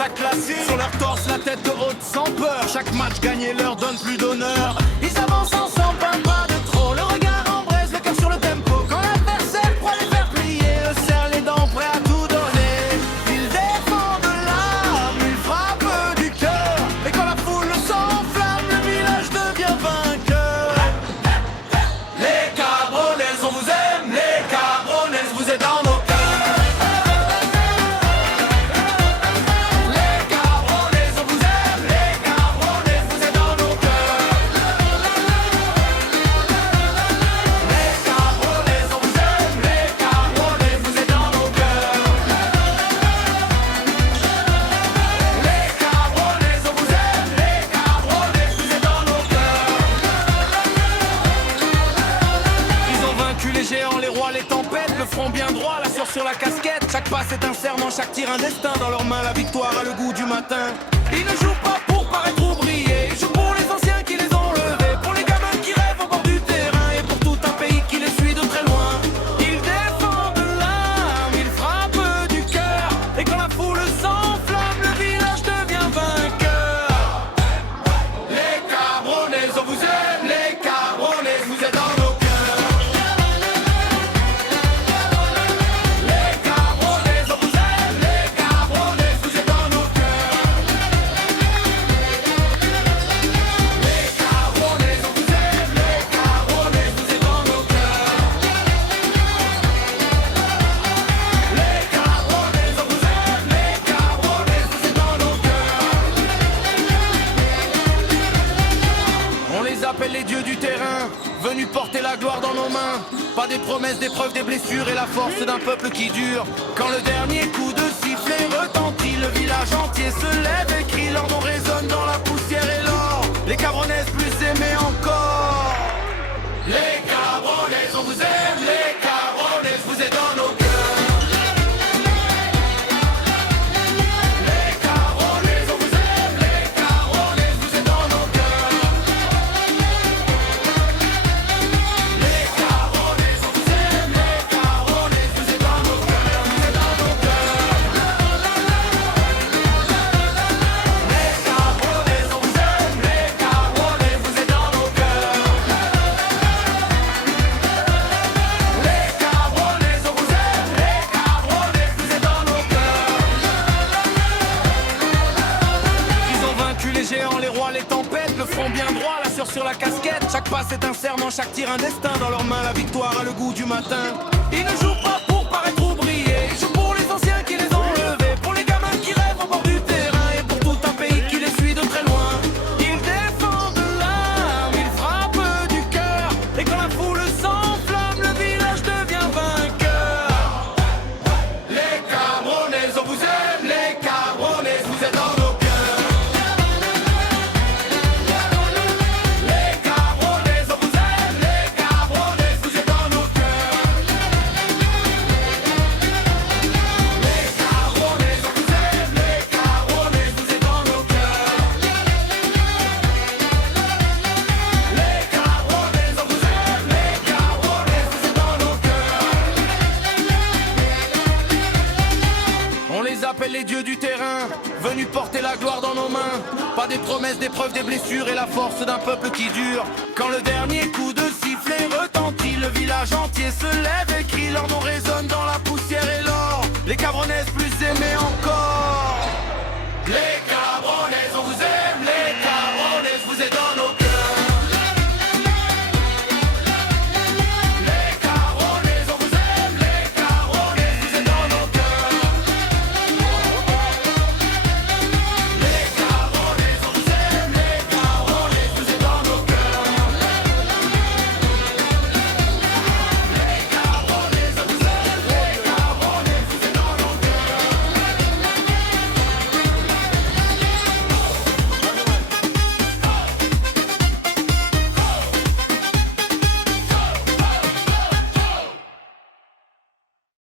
chaque classique. Sur leur torse, la tête de haute sans peur. Chaque match gagné leur donne plus d'honneur. Ils avancent ensemble, pas de trop. Le regard en braise, le cœur sur le tempo. Quand l'adversaire croit les faire plier, eux serrent les dents, prêts à tout donner. Ils défendent l'âme, ils frappent du cœur. Et quand la foule s'enflamme, le village devient vainqueur. Les Cabrones, on vous aime. Les Cabrones, vous êtes dans nos cœurs. Les rois, les tempêtes, le front bien droit, la sueur sur la casquette. Chaque passe est un serment, chaque tir un destin. Dans leurs mains, la victoire a le goût du matin. Ils ne jouent pas pour paraître ou briller. Ils jouent pour les anciens qui les ont levés, pour les gamins qui rêvent au bord du terrain et pour tout un pays qui les suit de très loin. Ils défendent l'âme, ils frappent du cœur. Et quand la foule s'enflamme, le village devient vainqueur. Les Cabrones, on vous aime. Les Cabrones, vous êtes dans nos cœurs. Appelle les dieux du terrain, venus porter la gloire dans nos mains. Pas des promesses, des preuves, des blessures et la force d'un peuple qui dure. Quand le dernier coup de sifflet retentit, le village entier se lève et crie. Leur nom résonne dans la poussière et l'or. Les Cabrones plus aimés encore. Les Cabrones, on vous aime. Les Cabrones, vous êtes dans nos cœurs. Les rois, les tempêtes, le front bien droit, la sueur sur la casquette. Chaque passe est un serment, chaque tir un destin. Dans leurs mains, la victoire a le goût du matin. Ils ne jouent pas pour paraître ou briller. Ils jouent pour les anciens qui les ont levés, pour les gamins qui rêvent au bord du terrain et pour tout un pays qui les suit de très loin. Ils défendent l'âme, ils frappent du cœur. Et quand la foule s'enflamme, le village devient vainqueur. Les Cabrones, on vous aime. Les Cabrones, vous êtes dans nos cœurs. Appelle les dieux du terrain, venus porter la gloire dans nos mains. Pas des promesses, des preuves, des blessures et la force d'un peuple qui dure. Quand le dernier coup de sifflet retentit, le village entier se lève et crie. Leur nom résonne dans la poussière et l'or. Les Cabrones plus aimés encore. Les